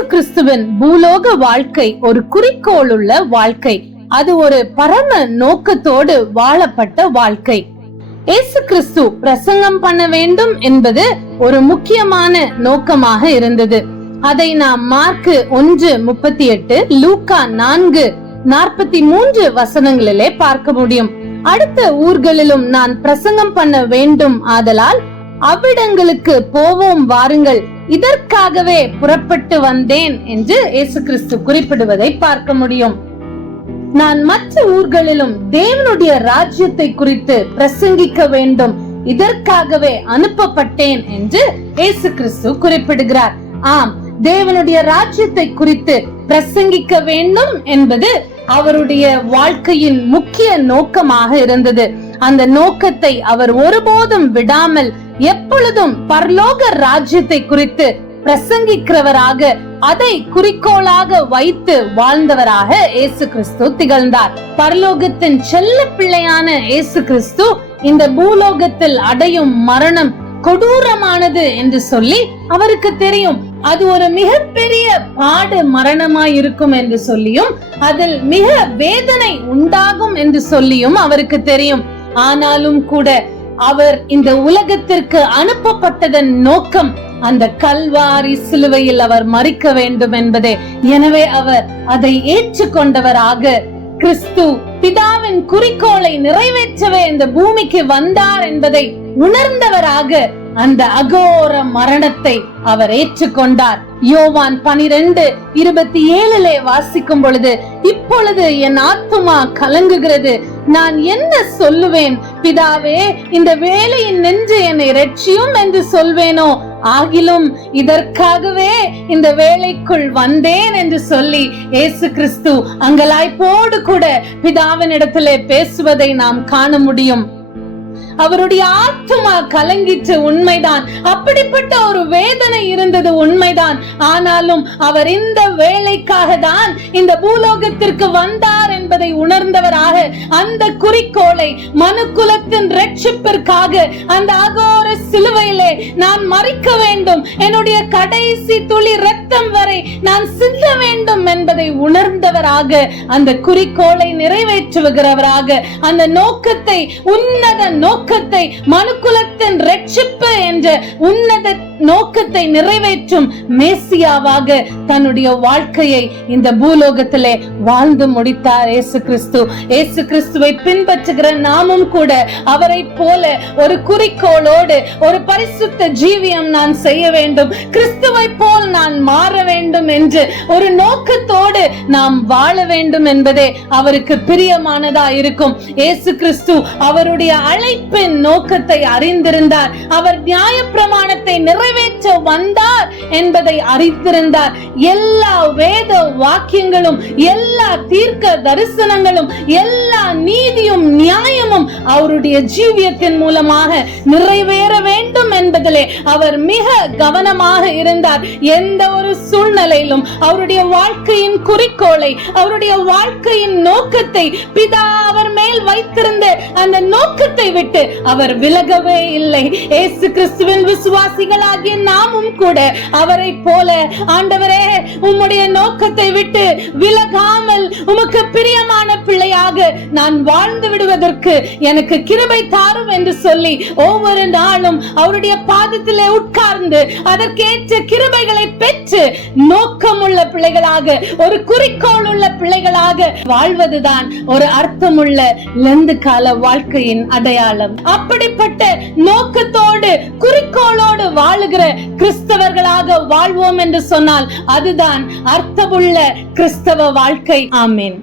இயேசு கிறிஸ்துவின் பூலோக வாழ்க்கை ஒரு குறிக்கோள் உள்ள வாழ்க்கை. அது ஒரு பரம நோக்கத்தோடு வாழப்பட்ட வாழ்க்கை. இயேசு கிறிஸ்து பிரசங்கம் பண்ண வேண்டும் என்பது ஒரு முக்கியமான நோக்கமாக இருந்தது. அதை நாம் மார்க் 1:38, லூக்கா 4:43 வசனங்களிலே பார்க்க முடியும். அடுத்த ஊர்களிலும் நான் பிரசங்கம் பண்ண வேண்டும், ஆதலால் அவ்விடங்களுக்கு போவோம் வாருங்கள், இதற்காகவே புறப்பட்டு வந்தேன் என்று இயேசு கிறிஸ்து குறிப்பிடுவதை பார்க்க முடியும். நான் மற்ற ஊர்களிலும் தேவனுடைய ராஜ்யத்தை குறித்து பிரசங்கிக்க வேண்டும், இதற்காகவே அனுப்பப்பட்டேன் என்று இயேசு கிறிஸ்து குறிப்பிடுகிறார். ஆம், தேவனுடைய ராஜ்யத்தை குறித்து பிரசங்கிக்க வேண்டும் என்பது அவருடைய வாழ்க்கையின் முக்கிய நோக்கமாக இருந்தது. அந்த நோக்கத்தை அவர் ஒருபோதும் விடாமல் எப்பொழுதும் பரலோக ராஜ்யத்தை குறித்து பிரசங்கிக்கிறவராக, அதை குறிக்கோளாக வைத்து வாழ்ந்தவராக இயேசு கிறிஸ்து திகழ்ந்தார். பரலோகத்தின் செல்ல பிள்ளையான இயேசு கிறிஸ்து இந்த பூலோகத்தில் அடையும் மரணம் கொடூரமானது என்று சொல்லி அவருக்கு தெரியும். அது ஒரு மிகப்பெரிய பாடு மரணமாய் இருக்கும் என்று சொல்லியும், அதில் மிக வேதனை உண்டாகும் என்று சொல்லியும் அவருக்கு தெரியும். ஆனாலும் கூட அவர் இந்த உலகத்திற்கு அனுப்பப்பட்டதன் நோக்கம் அந்த கல்வாரி சிலுவையில் அவர் மரிக்க வேண்டும் என்பதே. எனவே அவர் அதை ஏற்றுக்கொண்டவராக, கிறிஸ்து பிதாவின் குறிக்கோளை நிறைவேற்றவே இந்த பூமிக்கு வந்தார் என்பதை உணர்ந்தவராக அந்த அகோர மரணத்தை அவர் ஏற்றுக்கொண்டார். யோவான் 12:27 வாசிக்கும் பொழுது, இப்பொழுது என் ஆத்துமா கலங்குகிறது, நான் என்ன சொல்லுவேன்? பிதாவே, இந்த வேளையின் நின்று என்னை இரட்சியும் என்று சொல்வேனோ? ஆகிலும் இதற்காகவே இந்த வேளைக்குள் வந்தேன் என்று சொல்லி இயேசு கிறிஸ்து அங்கலாய்ப்போடு கூட பிதாவின் இடத்திலே பேசுவதை நாம் காண முடியும். அவருடைய ஆத்துமா கலங்கிற்று, உண்மைதான். அப்படிப்பட்ட ஒரு வேதனை இருந்தது, உண்மைதான். ஆனாலும் அவர் இந்த வேளைக்காக தான் இந்த பூலோகத்திற்கு வந்தார் என்பதை உணர்ந்தவராக, அந்த குறிக்கோளை மனுக்குலத்தின் ரட்சிப்பிற்காக அந்த அகோர சிலுவையிலே நான் மரிக்க வேண்டும், என்னுடைய கடைசி துளி ரத்தம் வரை நான் சிந்த வேண்டும் என்பதை உணர்ந்தவராக, அந்த குறிக்கோளை நிறைவேற்றுகிறவராக, அந்த நோக்கத்தை, உன்னத நோக்கத்தை, மனுக்குலத்தின் ரட்சிப்பு என்ற உன்னத நோக்கத்தை நிறைவேற்றும் மேசியாவாக தன்னுடைய வாழ்க்கையை இந்த பூலோகத்திலே வாழ்ந்து முடித்தார் இயேசு கிறிஸ்து. இயேசு கிறிஸ்துவை பின்பற்றுகிற நாமும் கூட அவரை போல ஒரு குறிக்கோளோடு, ஒரு பரிசுத்த ஜீவியம் நான் செய்ய வேண்டும், கிறிஸ்துவை போல் நான் மாற வேண்டும் என்று ஒரு நோக்கத்தோடு நாம் வாழ வேண்டும் என்பதே அவருக்கு பிரியமானதா இருக்கும். இயேசு கிறிஸ்து அவருடைய அழைப்பின் நோக்கத்தை அறிந்திருந்தார். அவர் நியாயப்பிரமாணத்தை நிறைவேற்ற வந்தார் என்பதை அறிந்திருந்தார். எல்லா வேத வாக்கியங்களும், எல்லா தீர்க்க தரிசனங்களும், எல்லா நீதியும் நியாயமும் அவருடைய ஜீவியத்தின் மூலமாக நிறைவேற வேண்டும் என்பதிலே அவர் மிக கவனமாக இருந்தார். எந்த ஒரு சூழ்நிலையிலும் அவருடைய வாழ்க்கையின் குறிக்கோளை, அவருடைய வாழ்க்கையின் நோக்கத்தை, பிதா அவர் மேல் வைத்திருந்த அந்த நோக்கத்தை விட்டு அவர் விலகவே இல்லை. இயேசு கிறிஸ்துவின் விசுவாசிகளாகிய நாமும் கூட அவரை போல, ஆண்டவரே, உம்முடைய நோக்கத்தை விட்டு விலகாமல் உமக்கு பிரியமான பிள்ளையாக நான் வாழ்ந்து விடுவதற்கு எனக்கு கிருபை தாரும் என்று சொல்லி ஒவ்வொரு நாளும் அவருடைய பாதத்திலே உட்கார்ந்து அதற்கேற்ற கிருபைகளை பெற்று நோக்கமுள்ள பிள்ளைகளாக, ஒரு குறிக்கோள் உள்ள பிள்ளைகளாக வாழ்வதுதான் ஒரு அர்த்தமுள்ள லெந்து கால வாழ்க்கையின் அடையாளம். அப்படிப்பட்ட நோக்கத்தோடு, குறிக்கோளோடு வாழுகிற கிறிஸ்தவர்களாக வாழ்வோம் என்று சொன்னால் அதுதான் அர்த்தமுள்ள கிறிஸ்தவ வாழ்க்கை. ஆமென்.